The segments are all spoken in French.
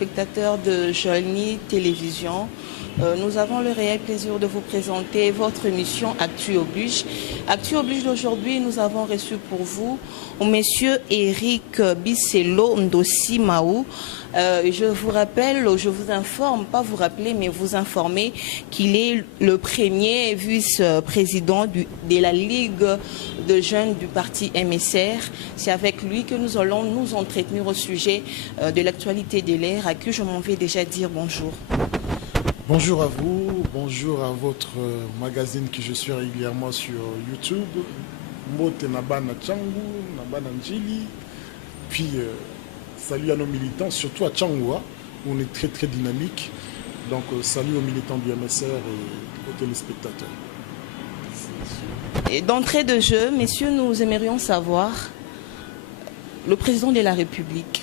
Spectateurs de Jolny Télévision, nous avons le réel plaisir de vous présenter votre émission Actu Oblige. Actu Oblige d'aujourd'hui, nous avons reçu pour vous Monsieur Eric Bissello Ndossi Maou. Je vous rappelle, je vous informe, pas vous rappeler, mais vous informer qu'il est le premier vice-président de la Ligue de jeunes du parti MSR. C'est avec lui que nous allons nous entretenir au sujet de l'actualité de l'ère, à qui je m'en vais déjà dire bonjour. Bonjour à vous, bonjour à votre magazine que je suis régulièrement sur YouTube. Mote Nabana Tchangou, Nabana Njili. Puis salut à nos militants, surtout à Tchangua, où on est très dynamique. Donc salut aux militants du MSR et aux téléspectateurs. Et d'entrée de jeu, messieurs, nous aimerions savoir, le président de la République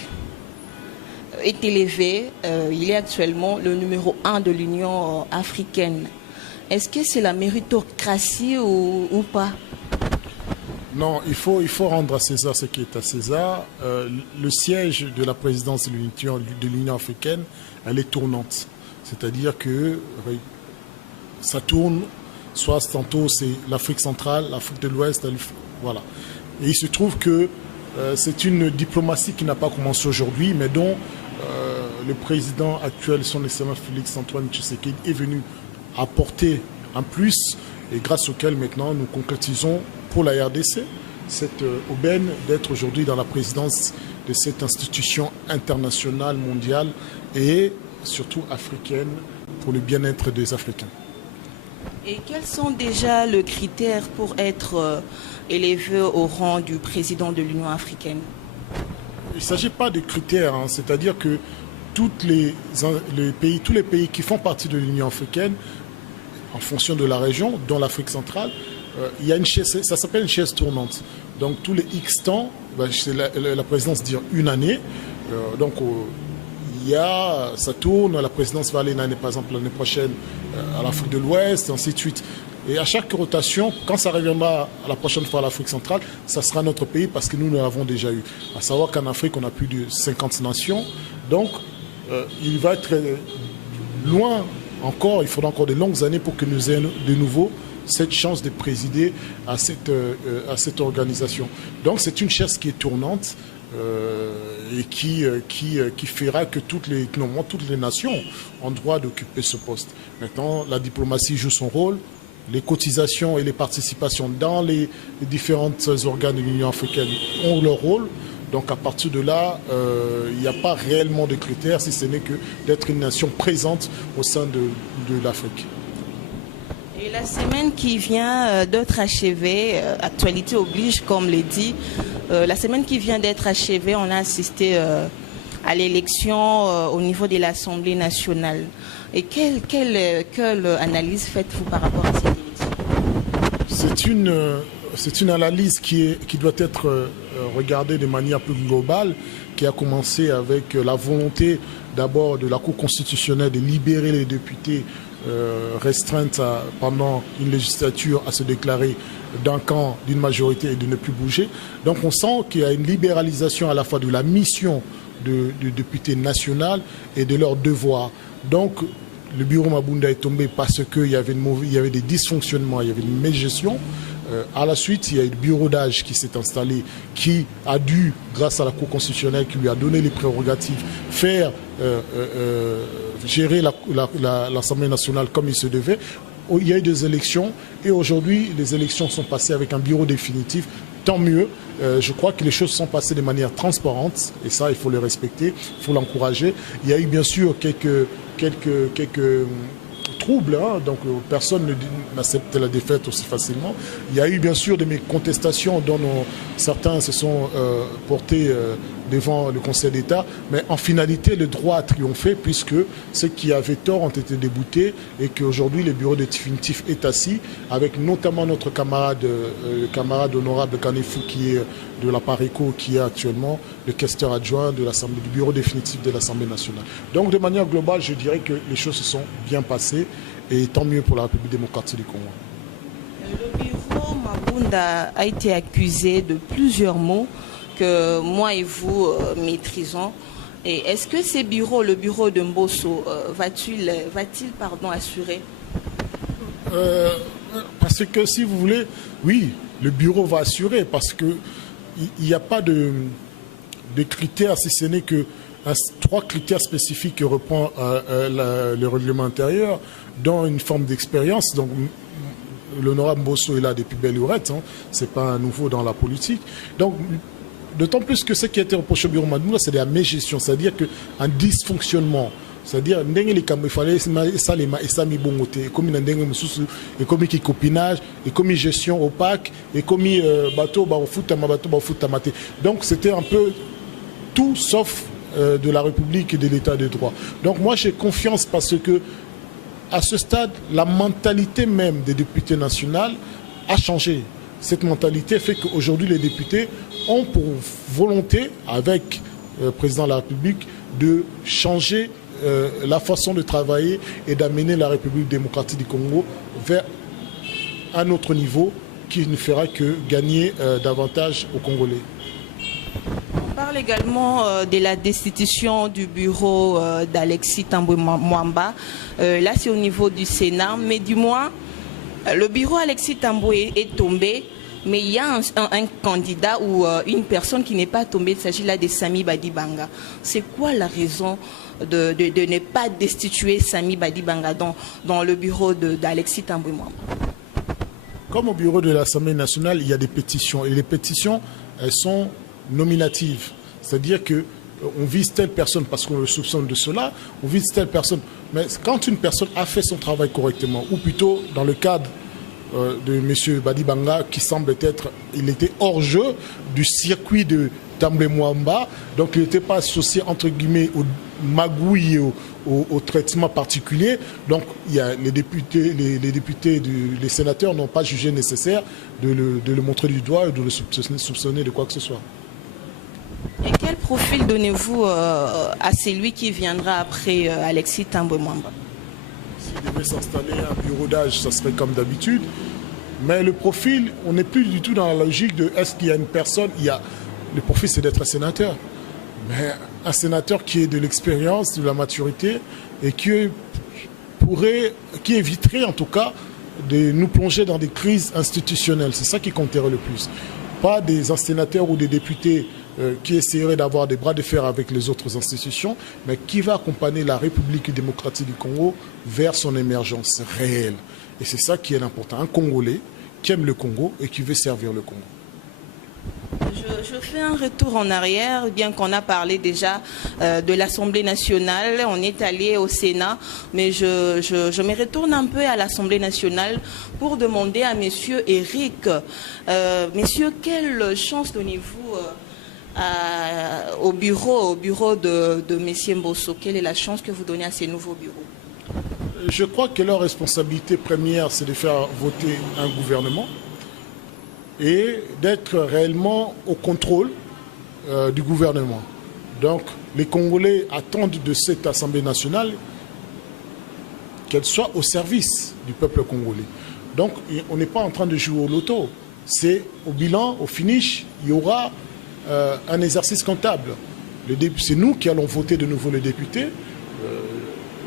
est élevé, il est actuellement le numéro 1 de l'Union africaine. Est-ce que c'est la méritocratie ou pas? Non, il faut rendre à César ce qui est à César. Le siège de la présidence de l'Union africaine, elle est tournante. C'est-à-dire que ça tourne, soit tantôt c'est l'Afrique centrale, l'Afrique de l'Ouest, voilà. Et il se trouve que c'est une diplomatie qui n'a pas commencé aujourd'hui, mais dont le président actuel, son excellence Félix-Antoine Tshisekedi, est venu apporter un plus, et grâce auquel maintenant nous concrétisons pour la RDC cette aubaine d'être aujourd'hui dans la présidence de cette institution internationale, mondiale et surtout africaine pour le bien-être des Africains. Et quels sont déjà les critères pour être élevé au rang du président de l'Union africaine? Il ne s'agit pas de critères, hein, c'est-à-dire que tous les pays qui font partie de l'Union africaine, en fonction de la région, dont l'Afrique centrale, il y a une chaise, ça s'appelle une chaise tournante. Donc tous les X temps, la présidence dire une année, ça tourne, la présidence va aller une année, par exemple l'année prochaine à l'Afrique de l'Ouest, ainsi de suite. Et à chaque rotation, quand ça reviendra à la prochaine fois à l'Afrique centrale, ça sera notre pays parce que nous l'avons déjà eu. À savoir qu'en Afrique, on a plus de 50 nations. Donc, il va être loin encore, il faudra encore de longues années pour que nous ayons de nouveau cette chance de présider à cette organisation. Donc, c'est une chaise qui est tournante et qui fera que toutes les nations ont droit d'occuper ce poste. Maintenant, la diplomatie joue son rôle. Les cotisations et les participations dans les différents organes de l'Union africaine ont leur rôle. Donc à partir de là, il n'y a pas réellement de critères, si ce n'est que d'être une nation présente au sein de l'Afrique. Et la semaine qui vient d'être achevée, actualité oblige, comme l'a dit, la semaine qui vient d'être achevée, on a assisté à l'élection au niveau de l'Assemblée nationale. Et quelle analyse faites-vous par rapport à cette élection? C'est une analyse qui doit être regardée de manière plus globale, qui a commencé avec la volonté d'abord de la Cour constitutionnelle de libérer les députés restreintes pendant une législature à se déclarer d'un camp, d'une majorité et de ne plus bouger. Donc on sent qu'il y a une libéralisation à la fois de la mission de députés nationaux et de leurs devoirs. Donc le bureau Mabunda est tombé parce qu'il y avait des dysfonctionnements, il y avait une mégestion. À la suite, il y a eu le bureau d'âge qui s'est installé, qui a dû, grâce à la Cour constitutionnelle qui lui a donné les prérogatives, faire gérer l'Assemblée nationale comme il se devait. Il y a eu des élections et aujourd'hui, les élections sont passées avec un bureau définitif. Tant mieux. Je crois que les choses sont passées de manière transparente et ça, il faut le respecter, il faut l'encourager. Il y a eu bien sûr quelques troubles, hein, donc personne n'accepte la défaite aussi facilement. Il y a eu bien sûr des contestations dont certains se sont portés devant le Conseil d'État, mais en finalité le droit a triomphé puisque ceux qui avaient tort ont été déboutés et qu'aujourd'hui le bureau définitif est assis avec notamment notre camarade, le camarade honorable Kanefou qui est de la Pareco, qui est actuellement le questeur adjoint du bureau définitif de l'Assemblée nationale. Donc de manière globale, je dirais que les choses se sont bien passées et tant mieux pour la République démocratique du Congo. Le bureau Mabunda a été accusé de plusieurs mots que moi et vous maîtrisons. Et est-ce que ces bureaux, le bureau de Mbosso, va-t-il assurer? Parce que si vous voulez, oui, le bureau va assurer parce qu'il n'y a pas de critères, si ce n'est que 3 critères spécifiques que reprend le règlement intérieur, dont une forme d'expérience. Donc, l'honorable Mbosso est là depuis belle lurette, hein, ce n'est pas un nouveau dans la politique. Donc, d'autant plus que ce qui a été reproché au bureau Madoula, c'est de la mégestion, c'est-à-dire qu'un dysfonctionnement. C'est-à-dire il fallait comme et comme copinage et comme gestion opaque et comme bateau foot. Donc c'était un peu tout sauf de la République et de l'État de droit. Donc moi j'ai confiance parce que à ce stade la mentalité même des députés nationaux a changé. Cette mentalité fait qu'aujourd'hui les députés ont pour volonté avec le président de la République de changer la façon de travailler et d'amener la République démocratique du Congo vers un autre niveau qui ne fera que gagner davantage aux Congolais. On parle également de la destitution du bureau d'Alexis Tambwe Mwamba. Là, c'est au niveau du Sénat, mais du moins, le bureau Alexis Tambwe est tombé. Mais il y a un candidat ou une personne qui n'est pas tombée. Il s'agit là de Sami Badibanga. C'est quoi la raison de ne pas destituer Sami Badibanga dans le bureau d'Alexis Tambwe Mwamba? Comme au bureau de l'Assemblée nationale, il y a des pétitions. Et les pétitions, elles sont nominatives. C'est-à-dire qu'on vise telle personne parce qu'on le soupçonne de cela, on vise telle personne. Mais quand une personne a fait son travail correctement, ou plutôt dans le cadre de M. Badibanga qui semble être, il était hors jeu du circuit de Tambwe Mwamba, donc il n'était pas associé entre guillemets au magouille et au traitement particulier. Donc il y a les députés, les sénateurs n'ont pas jugé nécessaire de le montrer du doigt et de le soupçonner de quoi que ce soit. Et quel profil donnez-vous à celui qui viendra après Alexis Tambwe Mwamba? S'il devait s'installer à un bureau d'âge, ça serait comme d'habitude. Mais le profil, on n'est plus du tout dans la logique de est-ce qu'il y a une personne. Le profil, c'est d'être un sénateur. Mais un sénateur qui ait de l'expérience, de la maturité et qui éviterait en tout cas de nous plonger dans des crises institutionnelles. C'est ça qui compterait le plus. Pas des sénateurs ou des députés qui essaieraient d'avoir des bras de fer avec les autres institutions, mais qui va accompagner la République démocratique du Congo vers son émergence réelle. Et c'est ça qui est important. Un Congolais qui aime le Congo et qui veut servir le Congo. Je fais un retour en arrière, bien qu'on a parlé déjà de l'Assemblée nationale, on est allé au Sénat, mais je me retourne un peu à l'Assemblée nationale pour demander à Monsieur Eric, Messieurs, quelle chance donnez-vous au bureau de M. Mbosso? Quelle est la chance que vous donnez à ces nouveaux bureaux? Je crois que leur responsabilité première, c'est de faire voter un gouvernement et d'être réellement au contrôle du gouvernement. Donc, les Congolais attendent de cette Assemblée nationale qu'elle soit au service du peuple congolais. Donc, on n'est pas en train de jouer au loto. C'est au bilan, au finish, il y aura un exercice comptable. C'est nous qui allons voter de nouveau les députés.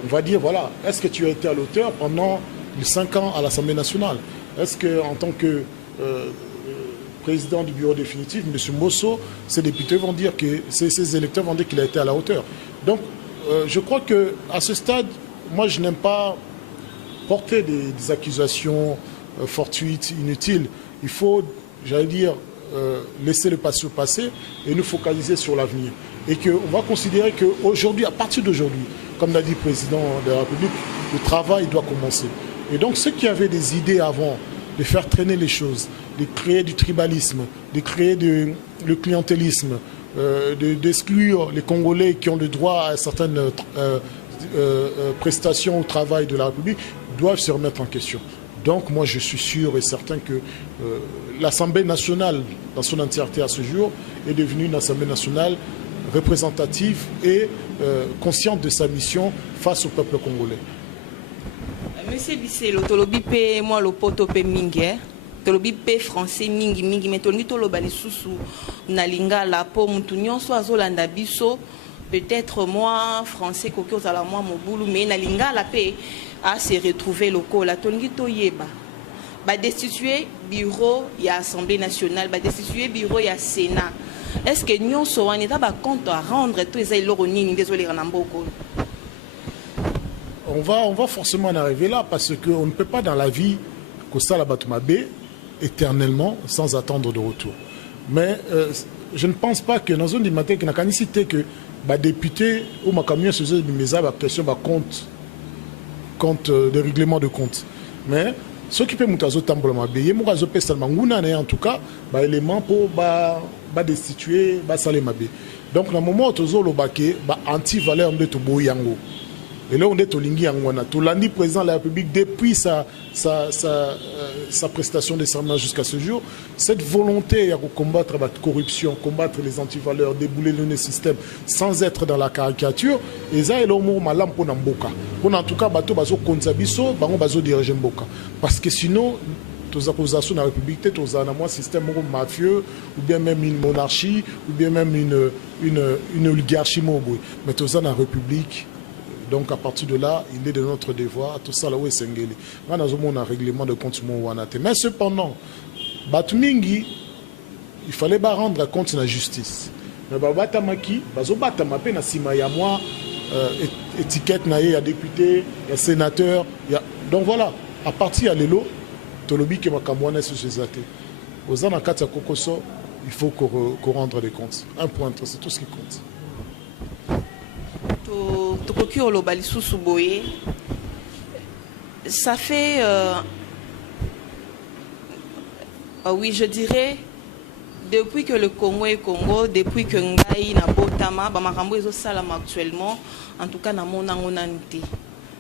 On va dire, voilà, est-ce que tu as été à l'auteur pendant les 5 ans à l'Assemblée nationale? Est-ce qu'en tant que président du bureau définitif, M. Mbosso, ces députés vont dire que, ces électeurs vont dire qu'il a été à la hauteur. Donc, je crois qu'à ce stade, moi, je n'aime pas porter des accusations fortuites, inutiles. Il faut, j'allais dire, laisser le passé au passé et nous focaliser sur l'avenir. Et qu'on va considérer qu'aujourd'hui, à partir d'aujourd'hui, comme l'a dit le président de la République, le travail doit commencer. Et donc ceux qui avaient des idées avant de faire traîner les choses, de créer du tribalisme, de créer le clientélisme, d'exclure les Congolais qui ont le droit à certaines prestations au travail de la République, doivent se remettre en question. Donc moi je suis sûr et certain que l'Assemblée nationale dans son entièreté à ce jour est devenue une Assemblée nationale représentative et consciente de sa mission face au peuple congolais. Monsieur Bisselo, tolobi pe moi le poto pe mingi, tolobi pe français mingi, mais tolobi toloba lisusu na lingala po mutu nyonso azolanda biso peut-être moi, français, coquille aux alamoi, mon boulot, mais na linga la paix à se retrouver locaux. La tongi toyeba. Ba destituer bureau, il y a Assemblée nationale, ba destituer bureau, il y a Sénat. Est-ce que nous sommes en état de compte à rendre tous les éléments désolé on va forcément en arriver là parce qu'on ne peut pas dans la vie que ça la Batumabé éternellement sans attendre de retour. Mais je ne pense pas que dans une zone matin qu'il n'a qu'à citer que les députés ou ma camion se faisait des question compte de règlement de compte. Mais ce qui peut nous tambola mabé, moi je peux seulement en tout cas élément pour destituer salé mabé. Donc dans le moment où tu as le baquet anti-valeur de Toboyango. Et là, on est au Lingi Angwana. Tout l'année président de la République, depuis sa prestation de serment jusqu'à ce jour, cette volonté de combattre la corruption, combattre les antivaleurs, débouler le système sans être dans la caricature, et ça, c'est le mot malam pour Namboka. Pour en tout cas, bateau bazo konzabiso, bazo diriger Mboka. Parce que sinon, tous les accusations dans la République, tous un système mafieux, ou bien même une monarchie, ou bien même une oligarchie. Mais tous dans la République. Donc à partir de là, il est de notre devoir, tout ça là où est Sengeli. Nous avons un règlement de compte. Mais cependant, Batumingi, il fallait rendre compte de la justice. Mais Batamaki, Bazobatamapé na sima ya moi, étiquette naïe, il y a député, il y a sénateur. Donc voilà, à partir de l'élo, Tolobi qui m'a camouané sur ces athées. Aux Anakata Kokoso, il faut qu'on rende des comptes. Un point, c'est tout ce qui compte. Ça fait, oui, je dirais, depuis que le Congo est Congo, depuis que Ngaï n'a Botama, Bamarambo est au Salam actuellement, en tout cas, dans mon angonanité,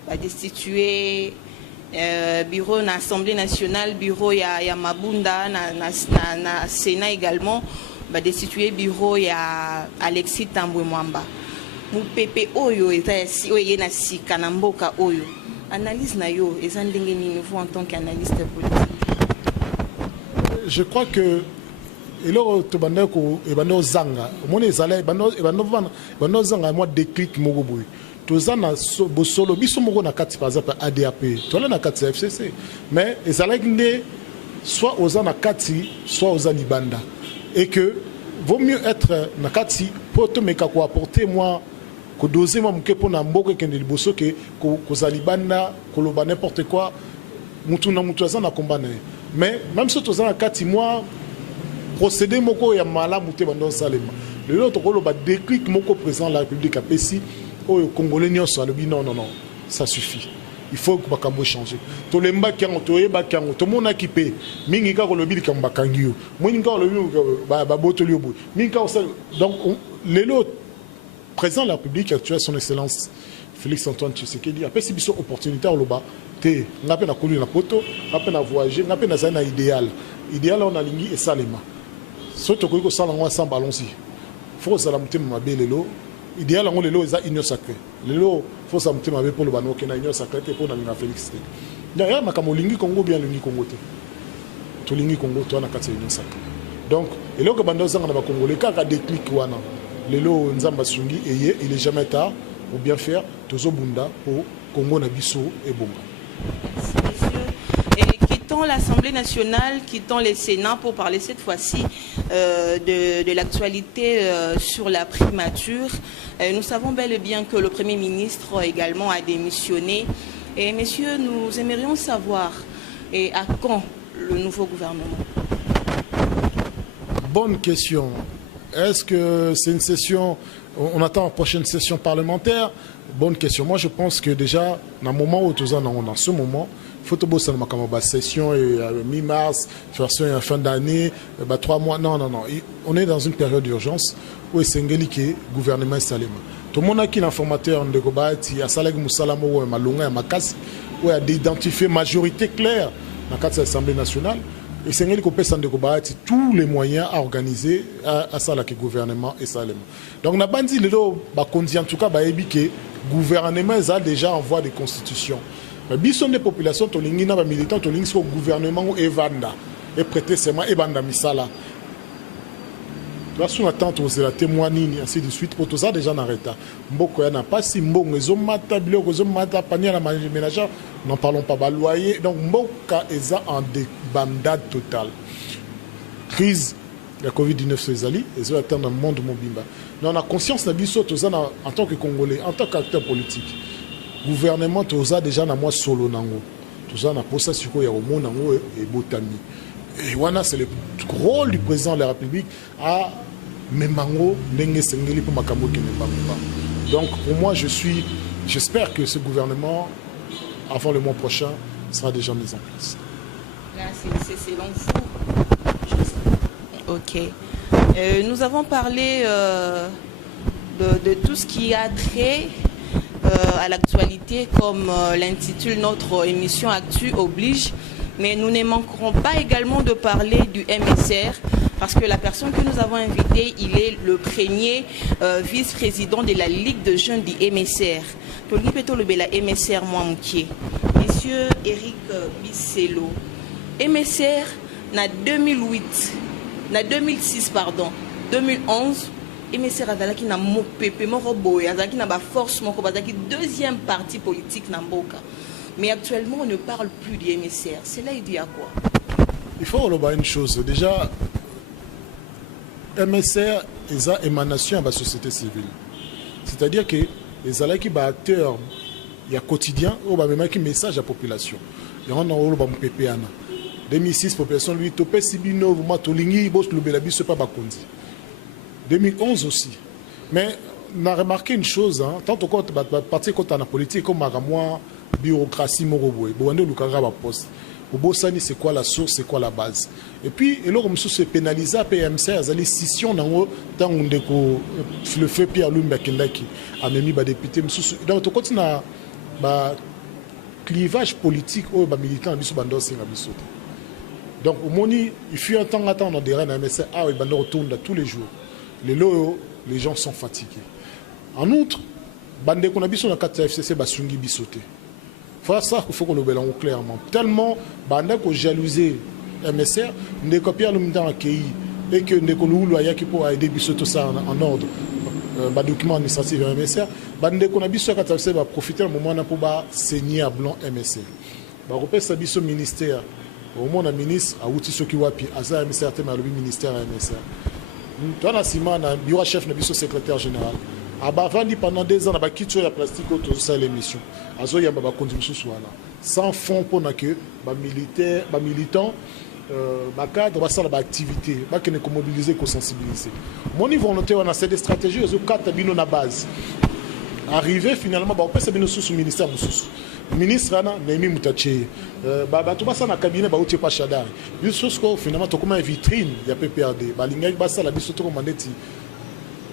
va destituer bureau de l'Assemblée nationale, bureau ya Mabunda, na Sénat également, va destituer bureau ya Alexis Tambwe Mwamba. Mu pepe oyo ezasi oyo na sika na mboka oyo analyse na yo ezandenge ni vous en tant qu'analyste politique. Je crois que eloro to bandeko e bando zanga moni ezala bando zanga moi déclic moko boy tozana bosolo biso moko na kati par exemple ADAP tola na kati FCC mais ezala ngé soit aux na kati soit aux libanda et que vaut mieux être na kati pour te meka ko apporter moi que doser moi mke pona mboka kende liboso ke ko zalibanda ko loba n'importe quoi mutu na combat mais même si tu as 4 mois procédé moko ya mala muté bando salema le l'autre ko loba déclic moko président de la République a pesi o congolais nyonso alobi non ça suffit. Il faut que bakambo changer. To lemba kango to yeba kango to mona kipe mingi ka ko lobi likamba kangio. Mingi ka lobi ba botoli obo. Mingi ka donc le président de la République actuelle, son Excellence Félix Antoine Tshisekedi, après si biso opportunité au loba, te ngape na kolu na poto, ngape na voyager, ngape na zana idéal. Idéal on a lingi et salema. Soto ko ko sala ngwa sans ballon-ci. Faut ça la muté mabe lelo. Idéal on lelo eza union sacrée. Lelo faut ça muté mabe pour le bano ke na union sacrée pour na linga Félix. D'ailleurs makamo lingi Congo bien lingi Congo te. To lingi Congo to na kati union sacrée. Donc eloko bando zanga na ba Congolais ka déclic wana. Lelo nzamba sungi eye il est jamais tard pour bien faire tozo bunda au Congo na biso et bonga. Et quittons l'Assemblée nationale, quittons les Sénats pour parler cette fois-ci de l'actualité sur la primature. Nous savons bel et bien que le Premier ministre également a démissionné. Et messieurs, nous aimerions savoir à quand le nouveau gouvernement? Bonne question. Est-ce que c'est une session, on attend la prochaine session parlementaire? Bonne question. Moi, je pense que déjà, dans le moment où on est en ce moment, il faut que la session mi-mars, fin d'année, 3 mois. Non. On est dans une période d'urgence où c'est un gouvernement installé. Tout le monde a qui l'informateur de Gobati, il y a Saleg Moussalamo, il y a Malunga, il y a Makassi, où il y a d'identifier majorité claire dans le cadre de l'Assemblée nationale. Et c'est tous les moyens à organiser à ça le gouvernement et ça. Donc on a dit en tout cas que le gouvernement a déjà envoyé des constitutions. Mais si des populations militants le gouvernement et vanda et prêter serment et banda misala. Lorsqu'on attend la témoignage, ainsi de suite, pour tout ça, déjà, on arrête. Mboko n'a pas si bon, ils ont maté, ils ont maté, panier la ménagère, n'en parlons pas, loyer. Donc, Mboka est en débandade totale. Crise, la Covid-19, c'est Ali, ils ont atteint le monde mobimba. Mais on a conscience de ça, en tant que Congolais, en tant qu'acteur politique. Gouvernement, tout ça, déjà, on a moi solo, tout ça, on a posé sur quoi il y a au monde, et Botami. Et voilà, c'est le rôle du président de la République à Memango, Nenge Sengeli pour Makambo qui n'est pas. Donc pour moi, j'espère que ce gouvernement, avant le mois prochain, sera déjà mis en place. Là, c'est selon vous. Ok. Nous avons parlé de tout ce qui a trait à l'actualité, comme l'intitule notre émission Actu oblige. Mais nous ne manquerons pas également de parler du MSR, parce que la personne que nous avons invitée, il est le premier vice-président de la Ligue de jeunes du MSR. Monsieur Eric Bisselo, MSR, na 2008, na 2006, pardon, 2011, MSR azalaki na mopepe moko boye, azalaki na ba force moko, bazalaki deuxième parti politique na mboka. Mais actuellement, on ne parle plus du MSR. Cela, il dit à quoi? Il faut revoir une chose. Déjà, MSR est une émanation de la société civile. C'est-à-dire que les acteurs quotidiens ont un message à la population. Il y a un PPA. 2006, la population lui topé Sibino, Matolingi, Bos Lubelabi, ce n'est pas Bakondi. 2011 aussi. Mais on a remarqué une chose, tant que parti contre la politique, comme Maramois, bureaucratie moroboé bwande lukanga ba poste obosani c'est quoi la source, c'est quoi la base. Et puis et là comme se pénaliser à PMC azali scission nango tant ndeko le feu Pierre Lumba Kendaki amemi ba député msusu donc to continue ba clivage politique au ba militant biso bando singa biso. Donc au moni il fut un temps attendre derrière na MSC et bando retourne tous les jours. Les gens sont fatigués. En outre bande qu'on a biso na 4 FCC basungi bisoté. Ça, il faut qu'on le bélange clairement. Tellement, bande qu'on jalouser MSR, ne copier le monde accueilli et que ne qu'on a qui pour aider tout ça en ordre. Document administratif MSR, bande qu'on a biso quand ça va profiter le moment pour saigner à blanc MSR. Bah repère ça biso ministère. Au moins un ministre a outil ce qui wapi, asa MSR tema le ministère MSR. Toi na simana bureau chef na biso secrétaire général. Abavandi pendant 2 ans, il y a la plastique autour de l'émission. Il y a sans fond pour que les militants, les cadres, les activités, les mobiliser, les sensibiliser. Mon niveau volontaire, on a des stratégies, ils ont 4 bino na base. Arrivé finalement, on peut se sous ministère. Le ministre Rana, Némi Moutaché, tout ça dans le cabinet, il pas Chadar. Finalement, tu as comme une vitrine, il y a PPRD. Il y a la biso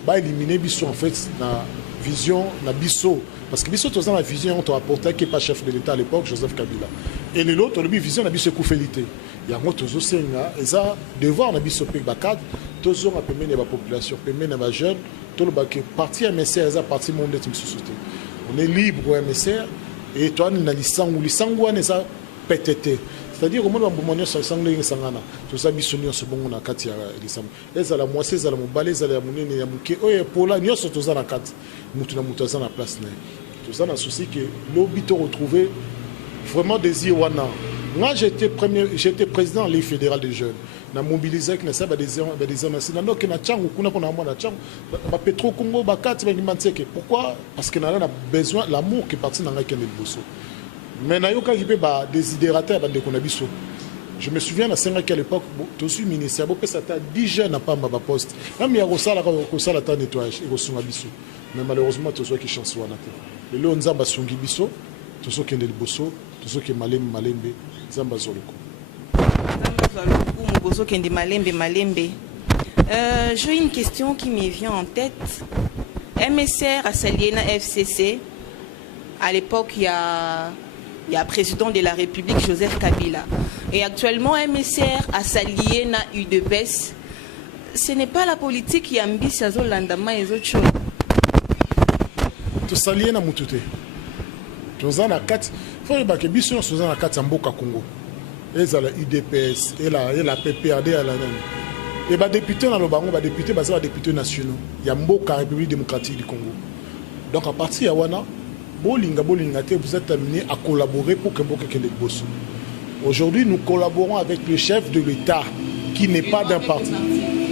va éliminer biso en fait la vision la biso parce que biso dans la vision on a apporté qui pas chef de l'État à l'époque Joseph Kabila et l'autre le vision la biso koufélité il y a moto zosenga et ça devoir na biso pe bakad toujours à permettre la population permettre les jeunes tout le bac parti MSR ça parti monde de société on est libre au MSR et toi na lisangu na ça PTT. C'est-à-dire au moment où on est sanglé sangana tout ça bisonio ce bon na kati ya lisam ezala mwase ezala mobale ezala ya munene ya muke oye pola nyoso to za na kati mutu na mutu za na place na tout ça na souci que l'obito retrouver vraiment désir wana moi j'étais président de la fédérale des jeunes na mobiliser que ça des hommes donc na changu kuna pona mwana changu ba Petro Congo ba kati ba ngimanteke pourquoi parce que na a besoin l'amour qui parti dans laquelle le bosso. Mais je me souviens à l'époque, je suis ministère, je 10 jeunes à pas poste. Même il y a un nettoyage, mais malheureusement, tout ce qui chance. Le lot nzamba sungi biso, tout ce qui est le bosso, tout ce qui est malembe, nzamba zoloko. J'ai une question qui me vient en tête. MSR à Saliena FCC, à l'époque, il y a président de la République, Joseph Kabila. Et actuellement, MSR a s'allié na UDPS. Ce n'est pas la politique qui ambitie à l'andama et les autres choses. Tout s'allier na mutute. Tous en a 4. Il faut que Bisson soit en 4 en Boka Congo. Et la UDPS, et la PPRD à la même. Et les députés dans le Bango, les députés, les députés nationaux. Il y a Mboka, République démocratique du Congo. Donc à partir de Wana, vous êtes amenés à collaborer pour que Mboka ait des boss. Aujourd'hui, nous collaborons avec le chef de l'État, qui n'est pas d'un parti.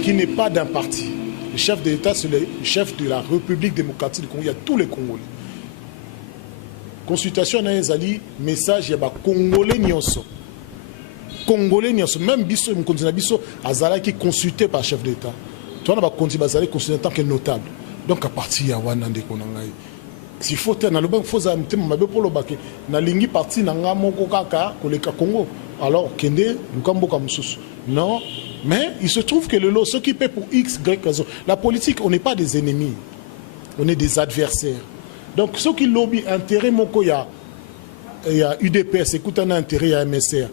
Qui n'est pas d'un parti. Le chef de l'État, c'est le chef de la République démocratique du Congo. Il y a tous les Congolais. Consultation dans les alliés, message, il y a des Congolais nyonso. Congolais nyonso. Même Bisso, Azala qui est consulté par le chef de l'État. Toi, on va consulter en tant que notable. Donc à partir de Wana, s'il faut faire, il faut na lingi parti na ngamoko kaka koleka Congo. Alors kende lukambo comme sous. Non, mais il se trouve que le lot ce qui paie pour X Y raison. La politique, on n'est pas des ennemis. On est des adversaires. Donc ceux qui lobby intérêt moko il y a UDPS écoute un intérêt à MSR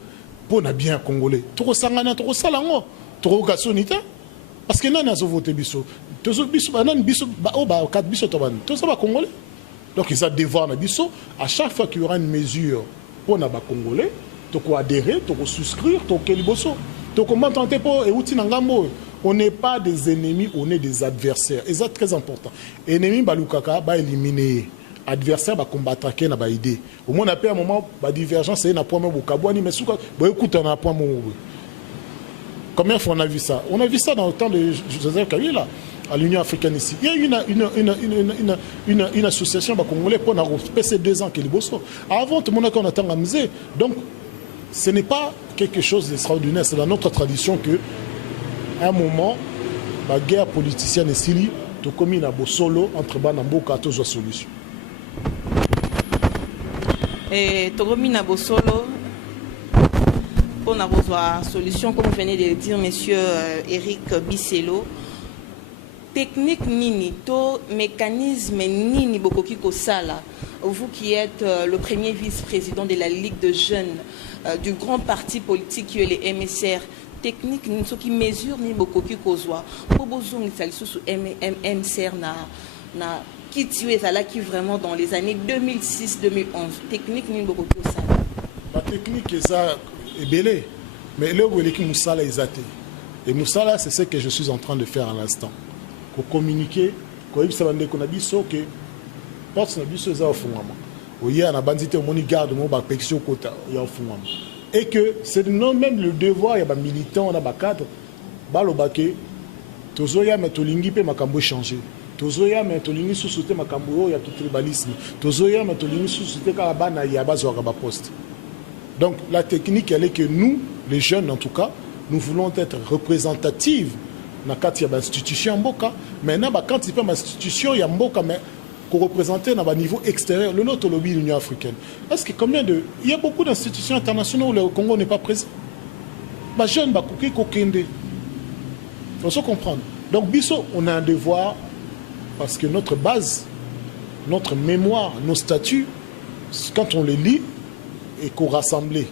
pour na bien congolais. Trop sangana trop salango, trop gasonita parce que nana zo voter biso. Tozo biso banan biso ba o ba 4 biso to ban. Tout ça va congolais. Donc ils ont devoir na biso à chaque fois qu'il y aura une mesure pour na ba congolais, to ko adhérer, to ko souscrire, to ko liboso. To ko tenter pour et outi na ngambo. On n'est pas des ennemis, on est des adversaires. Et c'est très important. Ennemi balukaka ba éliminer. Adversaire va combattre qui n'a pas idée. Au moins on a un moment la divergence c'est na point mo kabwani mais souka ba écoute on a point mo. Combien de fois on a vu ça? On a vu ça dans le temps de Joseph Kabila à l'Union africaine ici. Il y a une association congolaise pour passer 2 ans qu'il bosse. Avant tout le monde qu'on attend à musée. Donc ce n'est pas quelque chose d'extraordinaire, c'est dans notre tradition que à un moment la guerre politicienne est si to commis na solo entre Banamboka to zo solution. Et Togomina Bosolo, pour avoir solution, comme vous venez de le dire, monsieur Eric Bisselo, technique nini, to mécanisme nini bokoki kosala, vous qui êtes le premier vice-président de la Ligue de jeunes du grand parti politique qui est les MSR, technique nini, ce qui mesure ni bokoki kozwa, pour bozong sous MSR na qui vraiment dans les années 2006-2011. Technique, nous beaucoup de ça. La technique est belle, mais là où il est Moussala est athée. Et Moussala, c'est ce que je suis en train de faire à l'instant. Pour communiquer, pour que que porte na biso za ofungama. Oya na bandité au garde mo ba pection kota ya ofungama. Et que c'est non même le devoir ya ba militant na ba cadre ba lo baké tozoya metolingi pe makambo changer. Tozoya metolingi sous-souté makambo ya tout tribalisme. Tozoya metolingi sous-souté karabana ya bazwa ba poste. Donc la technique elle est que nous les jeunes en tout cas, nous voulons être représentatifs dans la institution Mboka. Maintenant quand il y a une institution ya Mboka mais qu'on représente dans niveau extérieur, le nôtre lobby de l'Union africaine. Est-ce que il y a beaucoup d'institutions internationales où le Congo n'est pas présent. Bah jeune bah koké kokende. Faut se comprendre. Donc biso on a un devoir parce que notre base, notre mémoire, nos statuts, quand on les lit et qu'on rassemble.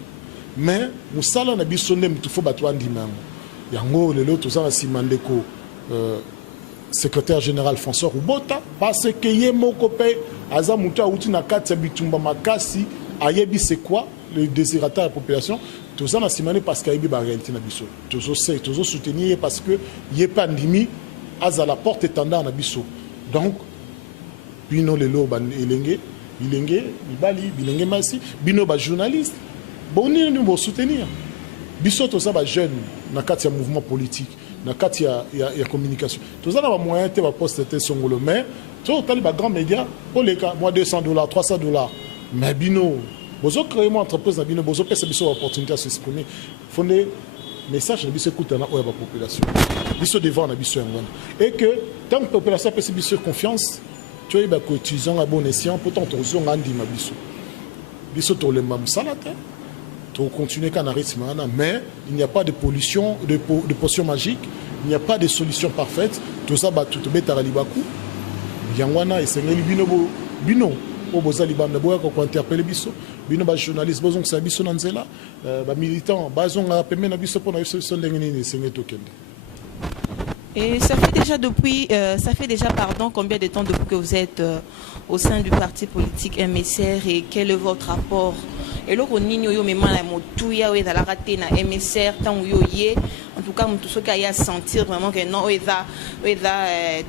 Mais nous salons na biso nem tout faut batwa ndimam. Yango le lot ça simandeko secrétaire général François Roubota parce que yemoko pe aza muta uti na kati bitumba makasi ayebi c'est quoi le désirata de la population tout ça na simane parce qu'il y a une réalité na biso. Toujours soutenir parce que yé pandémie aza la porte étendard na biso. Donc bino lelo ban elenge bibali bilenge masi bino ba journaliste boni ni bo soutenir biso to ça ba jeune na kati ya mouvement politique na kati ya communication to ça na ba moyen te ba poste te songolo mais to tali ba grand média pour les cas moi $200 $300 mais bino bozo créer mon entreprise na bino bozo pesa biso opportunité à s'exprimer fondé message na biso écoute na oya ba population biso devant na biso ngwana et que tant que population peut se biso confiance tu es ba cotisant à bon escient pourtant to zo ngandi ma biso to le mam salate to continuer qu'en rythme mais il n'y a pas de pollution de potion magique il n'y a pas de solution parfaite tout ça ba tout beta libaku yangwana et sengeli bino obozali banda boya ko interpeller biso bino ba journaliste bozong sa biso na nzela ba militant bazonga pembe na biso pona solution ndenge ni sengeto kende. Et ça fait déjà combien de temps depuis que vous êtes au sein du parti politique MSR et quel est votre rapport? Et là, on y a eu même la motouya ou la raté na MSR tant où y en tout cas tout ce qu'il y a sentir vraiment que non il a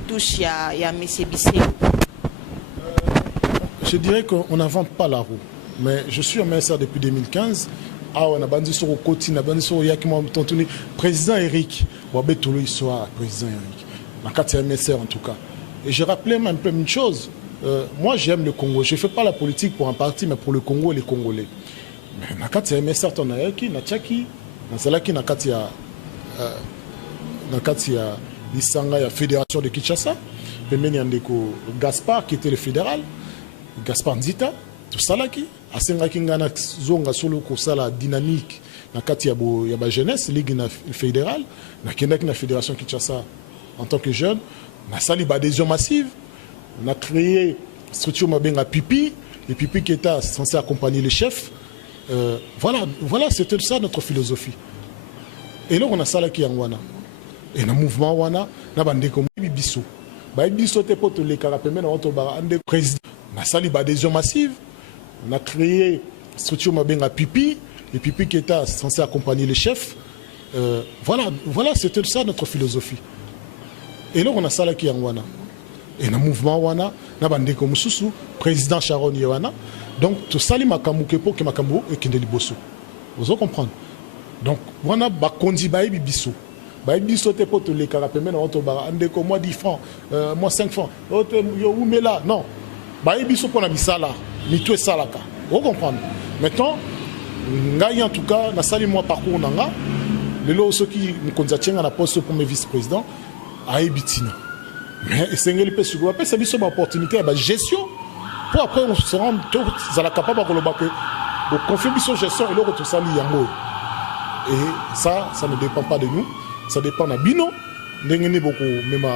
touche il y a monsieur Bisselo. Je dirais qu'on n'invente pas la roue, mais je suis un MSR depuis 2015. Ah, on a bandit sur le côté, on a bandit sur le président Eric, président Eric, dans le cadre MSR en tout cas. Et je rappelais même un peu une chose, moi j'aime le Congo, je ne fais pas la politique pour un parti, mais pour le Congo et les Congolais. Mais dans le cadre MSR, on a qui, on a Tchaki, dans le cadre il y a l'Isanga, il y a la Fédération de Kinshasa, puis il y a Gaspard qui était le fédéral, Gaspard Nzita, tout ça là qui. Asengaki ngana zonga solo kosala dynamique na kati ya ba jeunesse ligue fédérale na kendaki na fédération Kinshasa en tant que jeune na sali ba adhésion massive on a créé structure mabenga pipi et pipi qui était censé accompagner les chefs voilà c'était ça notre philosophie et là on a salaki yangwana et na mouvement wana na bandeko bibiso ba bibiso te poto le karapemé na auto ba ande président na sali ba adhésion massive. On a créé structure Mabenga Pipi, et Pipi qui était censé accompagner les chefs. Voilà c'était ça notre philosophie. Et là, on a ça là qui est en Wana. Et dans le mouvement Wana, on a bandeko mususu, président Sharon Yewana. Donc, tout ça, il m'a kamoukepo, qui m'a kamou et qui n'est bosso. Vous comprenez? Donc, Wana, bakondi bae bibiso. Bae bibiso te pote les carapemé dans votre bar. Andeko, moi 10 francs, moi 5 francs. Yo, mais là, non. Bae bibiso pour la bisala. Mais tout est ça là. Vous comprenez? Maintenant, en tout cas, dans sali moi parcours nanga, les lots ceux qui nous conduisent à la poste pour mes vice-présidents, à Ebitina. Mais c'est une après c'est une opportunité à la gestion. Pour après on se rend à la capable de confier mission gestion et l'autre tout ça liango. Et ça ne dépend pas de nous, ça dépend de Bino. N'engene beaucoup même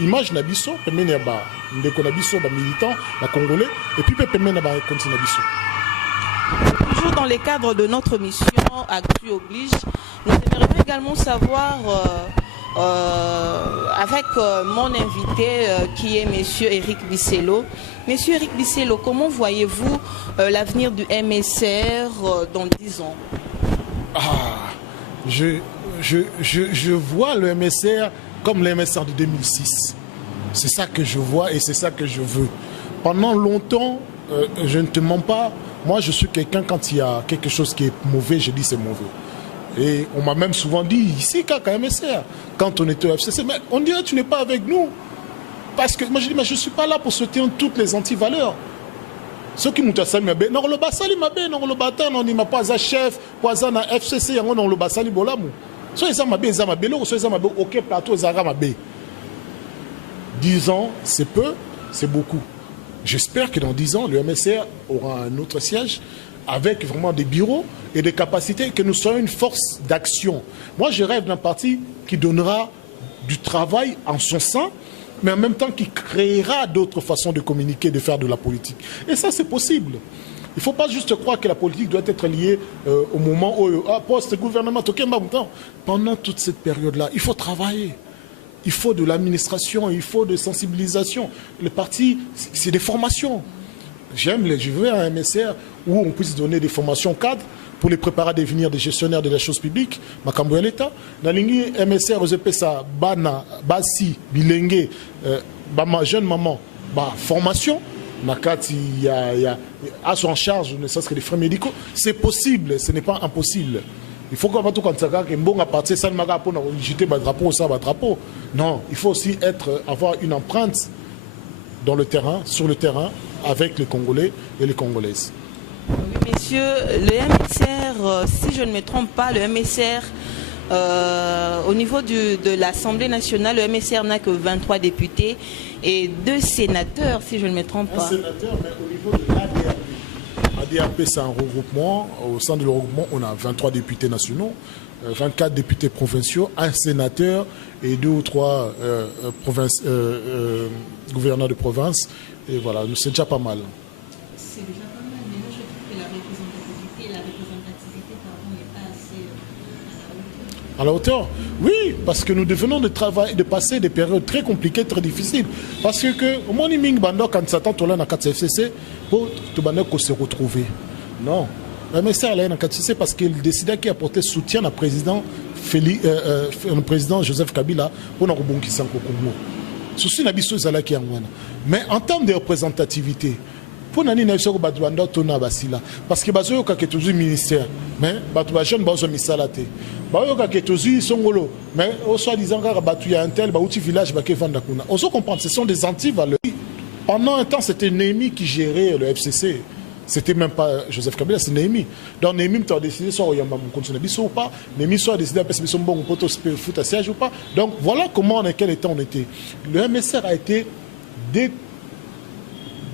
image na biso pemene ya ba ndeko na biso ba militant ba congolais et puis pemene ba continue na biso. Toujours dans le cadre de notre mission Actu Oblige, nous aimerions également savoir avec mon invité qui est monsieur Eric Bisselo. Monsieur Eric Bisselo, comment voyez-vous l'avenir du MSR dans 10 ans? Je vois le MSR comme le MSR de 2006. C'est ça que je vois et c'est ça que je veux. Pendant longtemps, je ne te mens pas, moi je suis quelqu'un, quand il y a quelque chose qui est mauvais, je dis c'est mauvais. Et on m'a même souvent dit, ici, quand MSR, quand on était au FCC, mais on dirait tu n'es pas avec nous. Parce que moi je dis, mais je ne suis pas là pour soutenir toutes les antivaleurs. Ceux qui m'ont dit, non, le basali m'a bien, non, le bâtard, non, il m'a pas un chef, pas un FCC, non, le basali bolamou. Soit ils ont mabé, ils ont mabé, soit ils ont mabé, ok, plateau, ils ont mabé. 10 ans, c'est peu, c'est beaucoup. J'espère que dans 10 ans, le MSR aura un autre siège avec vraiment des bureaux et des capacités, que nous soyons une force d'action. Moi, je rêve d'un parti qui donnera du travail en son sein, mais en même temps qui créera d'autres façons de communiquer, de faire de la politique. Et ça, c'est possible. Il ne faut pas juste croire que la politique doit être liée au moment où, post-gouvernement, pendant toute cette période-là, il faut travailler. Il faut de l'administration, il faut de sensibilisation. Le parti, c'est des formations. Je veux un MSR où on puisse donner des formations cadres pour les préparer à devenir des gestionnaires de la chose publique. Makambo ya l'État. Dans l'ingé MSR, vous avez ça, bana, basi, bilingue, ma jeune maman, formation. Nakati, il y a à son charge, ne serait-ce que les frais médicaux. C'est possible, ce n'est pas impossible. Il faut qu'on va tout quand ça que bon à partir ça ne m'a pas pour jeter le drapeau ça va drapeau. Non, il faut aussi avoir une empreinte dans le terrain, sur le terrain, avec les Congolais et les Congolaises. Oui, messieurs, le MSR, si je ne me trompe pas, le MSR, au niveau de l'Assemblée nationale, le MSR n'a que 23 députés et 2 sénateurs, si je ne me trompe pas. Un sénateur, mais au niveau de l'ADRP. L'ADRP, c'est un regroupement. Au sein de le regroupement, on a 23 députés nationaux, 24 députés provinciaux, un sénateur et 2 ou 3 gouverneurs de province. Et voilà, c'est déjà pas mal. C'est déjà pas mal, mais moi je trouve que la représentativité n'est pas assez à la hauteur. Oui, parce que nous devenons de passer des périodes très compliquées, très difficiles. Parce que au moins, quand s'attend à la FCC, pour se retrouver. Non. MSR là c'est parce qu'il décidait qu'il apportait soutien au président président Joseph Kabila pour nous rebondir sans Congo. Ceci n'a biso zala qui angwana. Mais en termes de représentativité, pour nani na biso ko batwanda tona basila parce que bazo yoka ketuzu ministère mais batu ba jeune bazo misalate. Ba yoka ketuzu songolo mais au soit disant ka batu ya intel ba outil village ba ke vanda kuna. On se comprend, ce sont des anti-valeurs. Pendant un temps, c'était Némi qui gérait le FCC. C'était même pas Joseph Kabila, c'est Némi. Donc Némi a décidé soit Oyamba continue ou pas, Némi soit décidé de son bon poteau foot à siège ou pas. Donc voilà comment en quel état on était. Le MSR a été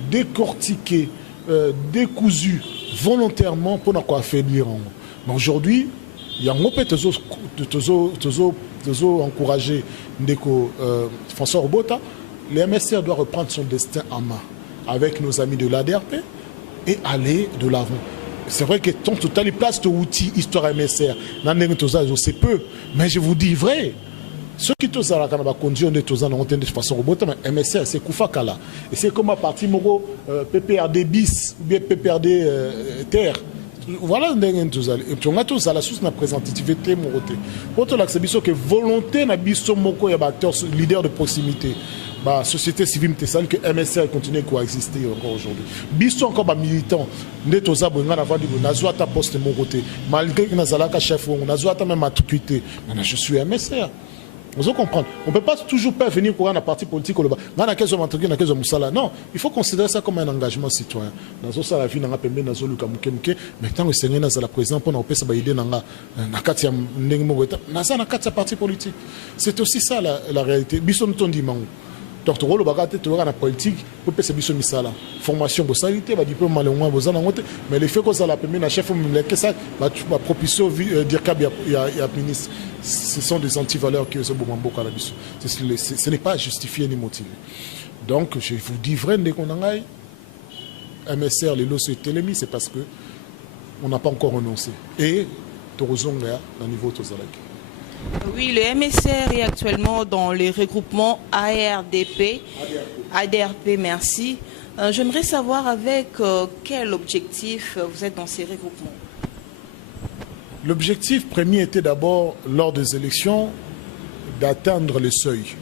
décortiqué, décousu volontairement pour nous affaiblir. Mais aujourd'hui, il y a un peu de encourager François Robota. Le MSR doit reprendre son destin en main avec nos amis de l'ADRP et aller de l'avant. C'est vrai que ton total place de outils histoire MSR, c'est peu, mais je vous dis vrai. Ceux qui tous à la conduire de tous en de façon robot, mais MSR c'est Koufakala. Et c'est comme à partir Moro PPRD bis ou bien PPRD terre. Voilà et puis on a tous à la source de la représentativité moroté. Pour tout l'accès que volonté na biso moko ya acteurs leaders de proximité. La société civile tessale que MSR continue à coexister encore aujourd'hui. Biso encore militants, nous sommes avant de nous ta poste mon côté. Malgré que nous avons chef, nous avons même matriculé. Je suis MSR. Vous comprenez? On ne peut pas toujours pas venir pour un parti politique. Non, il faut considérer ça comme un engagement citoyen. Dans ce la vie, dans la PMB, dans le Lukamuke, mais tant que le Seigneur est la présidente pour nous faire ça, il parti politique. C'est aussi ça la réalité. Bisson ton dimanche. Donc, tu as la politique, tu peux faire ça. Formation, socialité, diplôme, mais le fait que ça la première chef, tu vas propulser dire qu'il y a ministre. Ce sont des antivaleurs qui sont beaucoup à la biso. Ce n'est pas justifié ni motivé. Donc, je vous dis vrai, dès qu'on a MSR, les lots sur Télémi, c'est parce qu'on n'a pas encore renoncé. Et, tu as raison, au niveau de Tozalaki. Oui, le MSR est actuellement dans les regroupements ARDP, merci. J'aimerais savoir avec quel objectif vous êtes dans ces regroupements. L'objectif premier était d'abord, lors des élections, d'atteindre le seuil.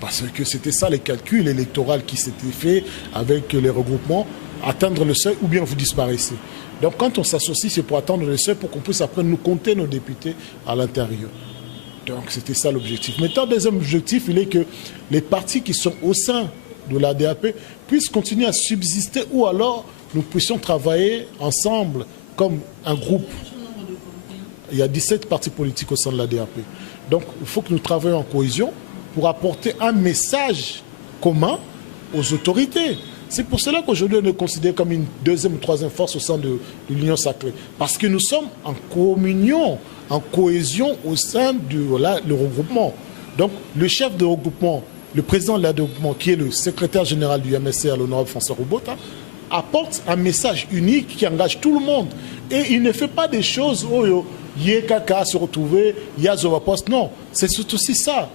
Parce que c'était ça les calculs électoraux qui s'étaient faits avec les regroupements, atteindre le seuil ou bien vous disparaissez. Donc quand on s'associe, c'est pour atteindre le seuil pour qu'on puisse après nous compter nos députés à l'intérieur. Donc c'était ça l'objectif. Maintenant, le deuxième objectif, il est que les partis qui sont au sein de l'ADAP puissent continuer à subsister ou alors nous puissions travailler ensemble comme un groupe. Il y a 17 partis politiques au sein de l'ADAP. Donc il faut que nous travaillions en cohésion pour apporter un message commun aux autorités. C'est pour cela qu'aujourd'hui on est considéré comme une deuxième ou troisième force au sein de l'Union sacrée. Parce que nous sommes en communion, en cohésion au sein du regroupement. Donc le chef de regroupement, le président de la regroupement, qui est le secrétaire général du MSR, l'honorable François Robota, apporte un message unique qui engage tout le monde. Et il ne fait pas des choses où Yekaka se retrouver, Yazova Post. Non, c'est aussi ça,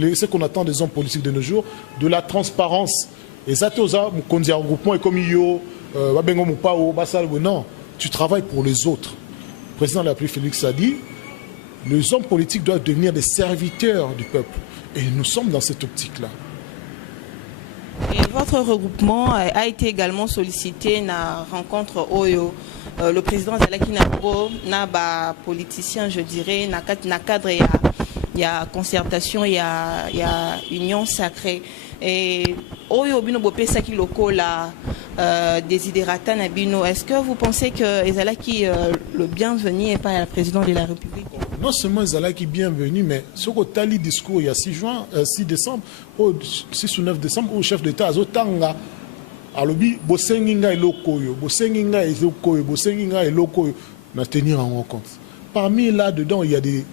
ce qu'on attend des hommes politiques de nos jours, de la transparence. Et ça, un regroupement est comme non, tu travailles pour les autres. Le président de la République Félix a dit, les hommes politiques doivent devenir des serviteurs du peuple. Et nous sommes dans cette optique-là. Et votre regroupement a été également sollicité dans la rencontre Oyo. Le président Zalaki Nabro, n'a politicien, je dirais, n'a cadre, il y a concertation, il y a union sacrée. Et Oyo Bino Bopé Saki Loko la Desiderata Nabino, est-ce que vous pensez que Zalaki le bienvenu n'est pas le président de la République? Non seulement Zalaki bienvenu, mais ce que Tali discours il y a 6 décembre, 6 ou 9 décembre, au chef d'État Azotanga, alobi bosenginga elokoyo, bosenginga elokoyo, bosenginga elokoyo, na tenir en compte. Parmi là-dedans, il y a des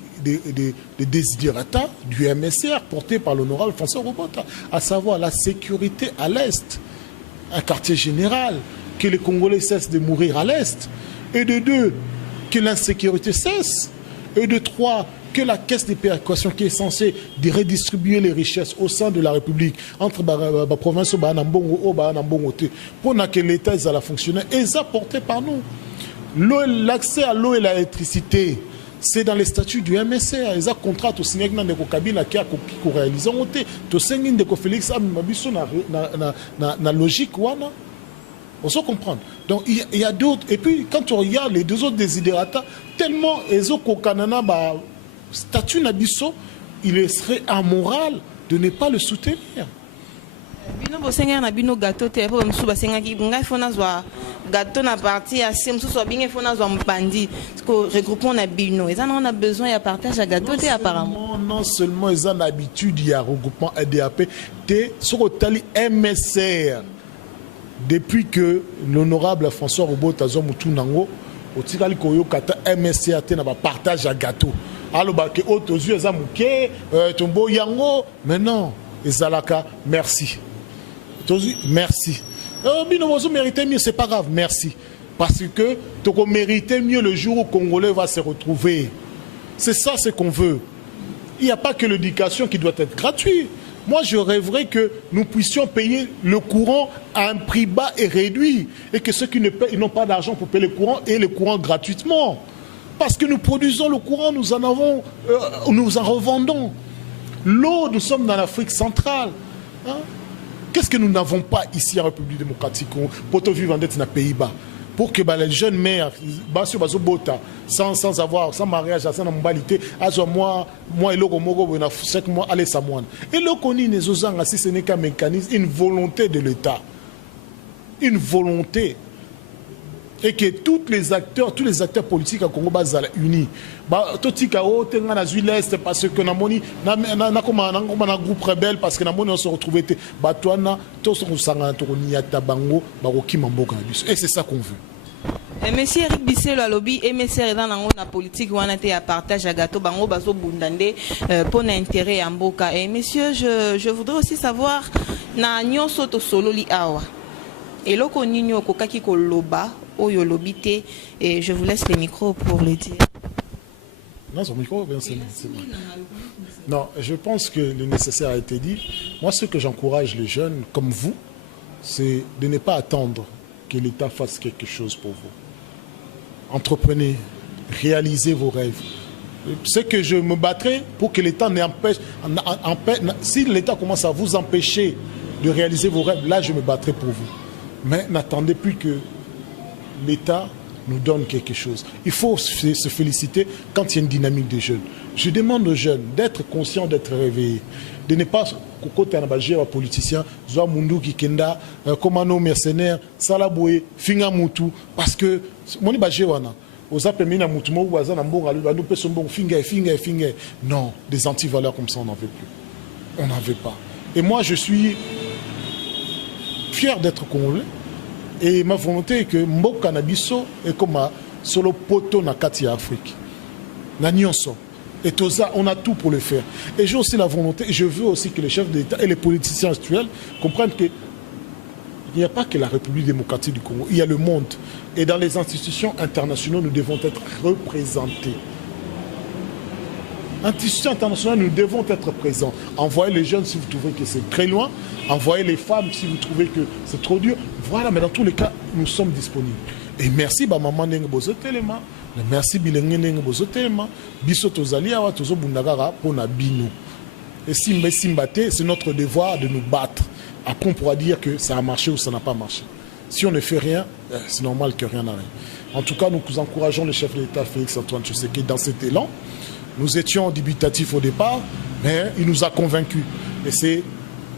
desiderata du MSR portés par l'honorable François Robota, à savoir la sécurité à l'Est, un quartier général, que les Congolais cessent de mourir à l'Est, et de 2, que l'insécurité cesse, et de 3, que la caisse des péréquations qui est censée redistribuer les richesses au sein de la République, entre la province et pour que l'État fonctionne, est apporté par nous. L'accès à l'eau et à l'électricité, c'est dans les statuts du MSR. Ils ont contrat au signé avec le Kabila qui a réalisé. Tu sais que Félix a na logique wana. On se comprend. Donc il y a d'autres. Et puis quand tu regardes les deux autres désidérata, tellement ils ont kokanana ba statut nabiso, il serait amoral de ne pas le soutenir. Bino bosenga na bino gâteau te po msu basenga ki ngai fona zwa gâteau na partie à sim msu so binge fona zwa mpandi ko regroupement na bino et ça on a besoin ya partage à gâteau te apparemment non seulement ils ont l'habitude il y a regroupement EDAP te sur tali MSR depuis que l'honorable François Robota Zomutu nango otikali koyo kata MSR te na ba partage à gâteau alors ba ke auto yeux za muke tombo yango mais non ezalaka merci. Merci. Bino vous méritez mieux, c'est pas grave, merci. Parce que tu mérites mieux le jour où le Congolais va se retrouver. C'est ça ce qu'on veut. Il n'y a pas que l'éducation qui doit être gratuite. Moi, je rêverais que nous puissions payer le courant à un prix bas et réduit. Et que ceux qui n'ont pas d'argent pour payer le courant aient le courant gratuitement. Parce que nous produisons le courant, nous en revendons. L'eau, nous sommes dans l'Afrique centrale. Hein? Qu'est-ce que nous n'avons pas ici en République démocratique pour vivre dans les Pays-Bas? Pour que les jeunes mères, sans avoir, sans mariage, sans mobilité, moi et l'autre, chaque mois, allez ça moi. Et l'autre, si ce n'est qu'un mécanisme, une volonté de l'État. Une volonté. Et que tous les acteurs politiques à Congo sont unis. L'Est parce que un groupe rebelle parce que on se retrouve et c'est ça qu'on veut. Monsieur Eric Bisselo a lobby MSR dans la politique où on a été à partage à gâteau bango baso bundande pour l'intérêt en boka. Et monsieur, je voudrais aussi savoir na nyonso to solo li awa. Et là qu'on ignore kokaki ko loba oyo lobité et je vous laisse le micro pour le dire. Non, son micro, c'est bon. Non, je pense que le nécessaire a été dit. Moi, ce que j'encourage les jeunes comme vous, c'est de ne pas attendre que l'État fasse quelque chose pour vous. Entreprenez, réalisez vos rêves. C'est que je me battrai pour que l'État n'empêche. Si l'État commence à vous empêcher de réaliser vos rêves, là, je me battrai pour vous. Mais n'attendez plus que l'État nous donne quelque chose. Il faut se féliciter quand il y a une dynamique des jeunes. Je demande aux jeunes d'être conscients, d'être réveillés, de ne pas côté un politicien, Zoa Mundu Kikenda, Komano mercenaires, Salaboué, Finga Moutou, parce que moni bajewana. Non, des anti-valeurs comme ça, on n'en veut plus. On n'en veut pas. Et moi, je suis fier d'être congolais. Et ma volonté est que Mboka Nabiso est comme un solo poto na kati Afrique. Na nyonso. Et tout ça, on a tout pour le faire. Et j'ai aussi la volonté, je veux aussi que les chefs d'État et les politiciens actuels comprennent qu'il n'y a pas que la République démocratique du Congo, il y a le monde. Et dans les institutions internationales, nous devons être représentés. Institutions internationales, nous devons être présents. Envoyez les jeunes si vous trouvez que c'est très loin. Envoyez les femmes si vous trouvez que c'est trop dur. Voilà, mais dans tous les cas, nous sommes disponibles. Et merci, maman Nengobozotelema. Merci, Bilenge Nengobozotelema. Biso Tozali Awa Tozo Bundagara pour Nabino. Et Simbate, c'est notre devoir de nous battre. Après, on pourra dire que ça a marché ou ça n'a pas marché. Si on ne fait rien, c'est normal que rien n'arrive. En tout cas, nous encourageons le chef de l'État, Félix Antoine Tshisekedi, dans cet élan. Nous étions dubitatifs au départ, mais il nous a convaincus. Et c'est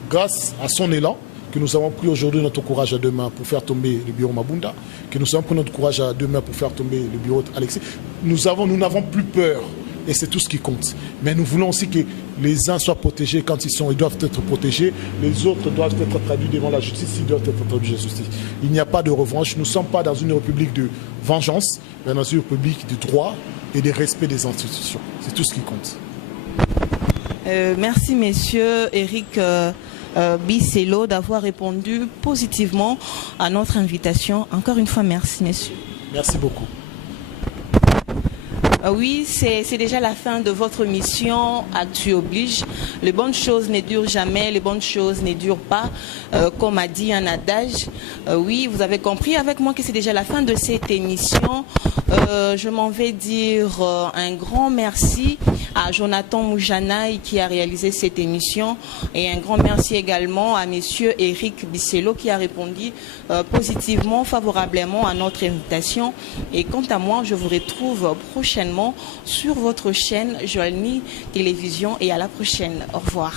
grâce à son élan que nous avons pris aujourd'hui notre courage à deux mains pour faire tomber le bureau Mabunda, que nous avons pris notre courage à deux mains pour faire tomber le bureau d'Alexis. Nous n'avons plus peur. Et c'est tout ce qui compte. Mais nous voulons aussi que les uns soient protégés quand ils doivent être protégés. Les autres doivent être traduits devant la justice, ils doivent être traduits devant la justice. Il n'y a pas de revanche. Nous ne sommes pas dans une république de vengeance, mais dans une république de droit et de respect des institutions. C'est tout ce qui compte. Merci, messieurs Eric Bisselo, d'avoir répondu positivement à notre invitation. Encore une fois, merci, messieurs. Merci beaucoup. Oui, c'est déjà la fin de votre mission Actu Oblige. Les bonnes choses ne durent jamais, les bonnes choses ne durent pas, comme a dit un adage. Oui, vous avez compris avec moi que c'est déjà la fin de cette émission. Je m'en vais dire un grand merci à Jonathan Moujanaï qui a réalisé cette émission et un grand merci également à monsieur Eric Bissello qui a répondu positivement, favorablement à notre invitation. Et quant à moi, je vous retrouve prochainement sur votre chaîne Joelny Télévision et à la prochaine. Au revoir.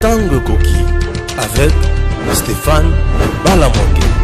Tango Koki avec Stéphane Balamoke.